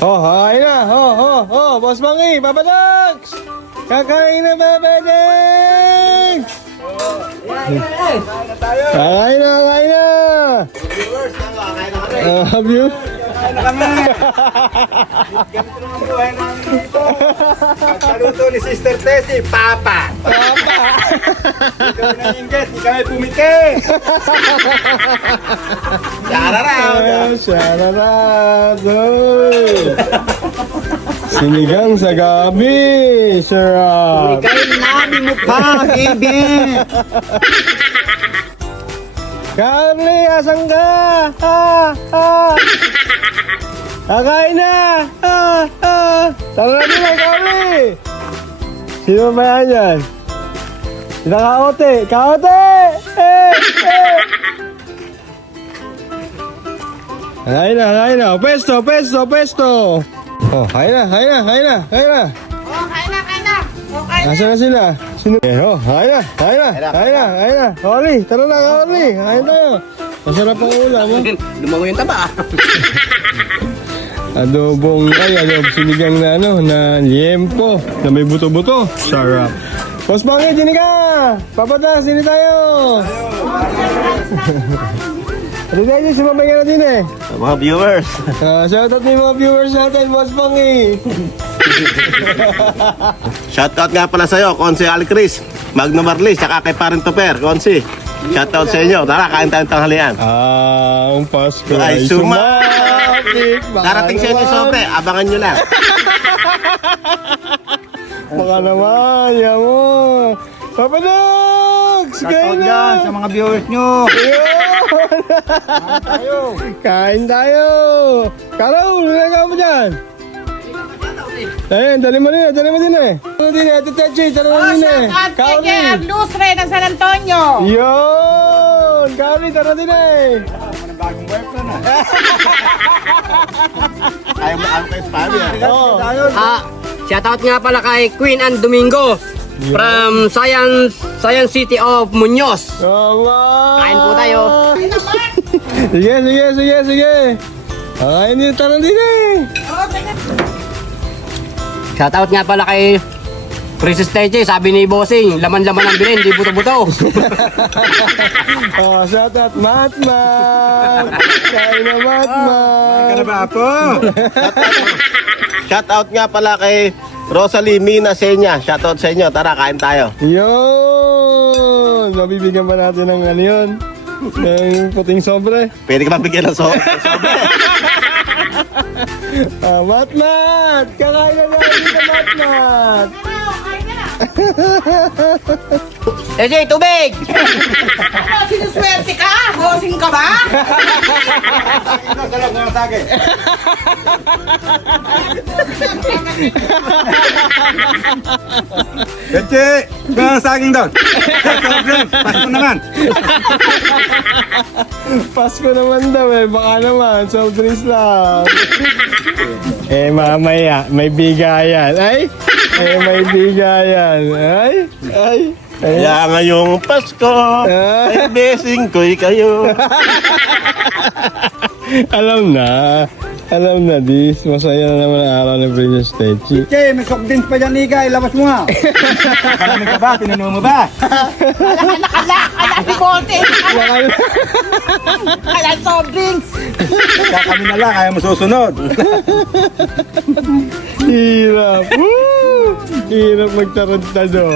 Oh, kakain na. Boss Mangi, Papa Dax! Kakain na, Papa Dax! Kakain na. Viewers, kakain na kami. View? Kakain na kami. Ganito lang ang buhay namin dito. Pagkaluto ni Sister Tessie, Papa. Hindi kami nangingit, hindi kami pumiti. Shararao. Sinigang sa gabi, sarap. Kain namin mo pa, baby. Carly, asan ka? Kakain na! Tara na din, Carly! Sino ba yan dyan? Sino kaote? Kaote! Kakain na! Pesto! Oh, kain na! Kain na. Nasaan na sila? Sino? Oh, kain na! Carly, tara na, Carly! Kain tayo! Masarap ang ulam, oh. Lumango yung taba. Adobo sinigang na na liempo na may buto-buto. Sarap. Boss Mangi, sini ka! Papatas, sini tayo! Ano tayo, sumabay ka na din eh. Mga viewers. Shoutout ng mga viewers natin, Boss Mangi. Shoutout nga pala sa'yo, Konsi Alcris, Magno Marlis, tsaka kay Parin Toper, Konsi. Shoutout sa inyo. Tara, kain tayong tanghalian. Ang Pasko Ay sumapit. Darating sa inyo sobre, abangan nyo lang. Baka naman, yan mo. Papadogs! Kain na! sa mga viewers nyo. Kain tayo! Karaw, nilagaw mo dyan! Ayun, dali mo din eh. Ito Techi, dali mo din eh. Kay Lusre ng San Antonio. Yun! Kauli, tara din eh. Bagong boyfriend na. Ayaw mo kayo spammy. Oo. Shoutout nga pala kay Queen Ann Domingo from Science City of Muñoz. Kain po tayo. Sige. Kain din, tara din eh. Shoutout nga pala kay Princess Teche, sabi ni Bossing, laman-laman ang bilhin, di buto-buto. Shoutout Matmat. Kain na Matmat. Ka na ba po? Shoutout nga pala kay Rosalie Mina Senya. Shoutout sa inyo. Tara, kain tayo. Yun! Mabibigyan pa natin ng ano yun? Ng puting sobre. Pwede ka mabigyan ng sobre. Matmat! Kakain na natin dito, Matmat! Teche, tubig! Sinuswerte ka? Hosing ka ba? Kece, gano'n sa akin doon? Pasko naman. Pasko naman daw eh, baka naman, soft drinks lang. Mamaya, may bigayan. May bigayan. Kaya ngayong Pasko, ay blessing ko'y kayo. Alam na, Dis. Masaya na naman ang araw ng Princess Techi. Che, may soft drinks pa dyan, Ika. Ilabas mo nga. Malamig ka ba? Tinanong mo ba? Ala, si Bote. Ala, soft drinks. Kaya kami na lang, kaya mo susunod. Hirap. Woo! Hirap magtarantado.